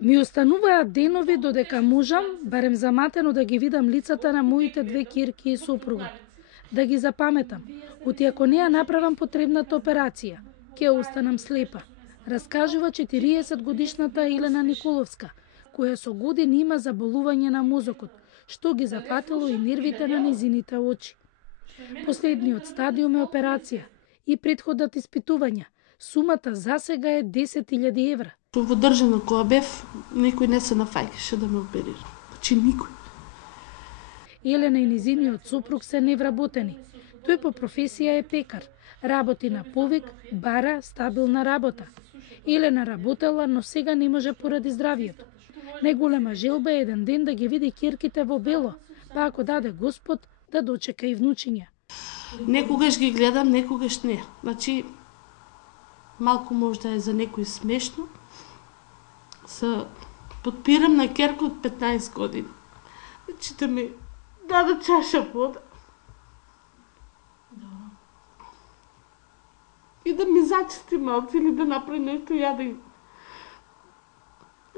Ми остануваат денови додека можам, барем заматено да ги видам лицата на моите две ќерки и сопругот. Да ги запаметам, оти ако не ја направам потребната операција, ќе останам слепа, раскажува 40-годишната Елена Николовска, која со години има заболување на мозокот, што ги зафатило и нервите на незините очи. Последниот стадиум е операција и претходат испитувања. Сумата за сега е 10.000 евра. Во држана која бев, никој не се нафаќаше да ме оперира. Значи никој. Елена и незиниот сопруг се невработени. Тој по професија е пекар. Работи на повик, бара стабилна работа. Елена работела, но сега не може поради здравието. Најголема желба е еден ден да ги види ќерките во бело, па ако даде Господ, да дочека и внучиња. Некогаш ги гледам, некогаш не. Значи, малку можда е за некој смешно. Се подпирам на ќерка од 15 години. Значи да ми даде чаша вода. И да ми зачисти малце или да направи нешто, ја да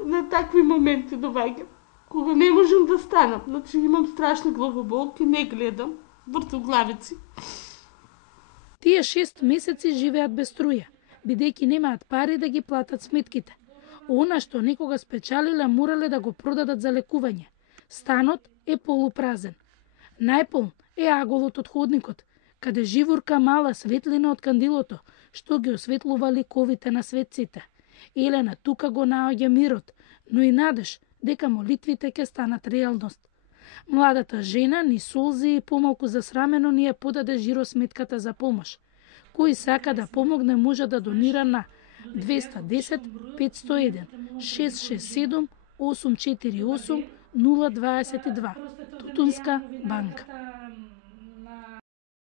на такви моменти доваѓам, кога не можам да станам. Значи имам страшни главоболки, не гледам, вртоглавици. Тие 6 месеци живеат без струја, бидејќи немаат пари да ги платат сметките. Она што некога спечалиле морале да го продадат за лекување. Станот е полупразен. Најполн е аголот од ходникот, каде живурка мала светлина од кандилото, што ги осветлува ликовите на светците. Елена тука го наоѓа мирот, но и надеж дека молитвите ќе станат реалност. Младата жена ни солзи и помалку засрамено ни ја подаде жиросметката за помош. Кој сака да помогне може да донира на 210 501 667 848 022 Тутунска банка.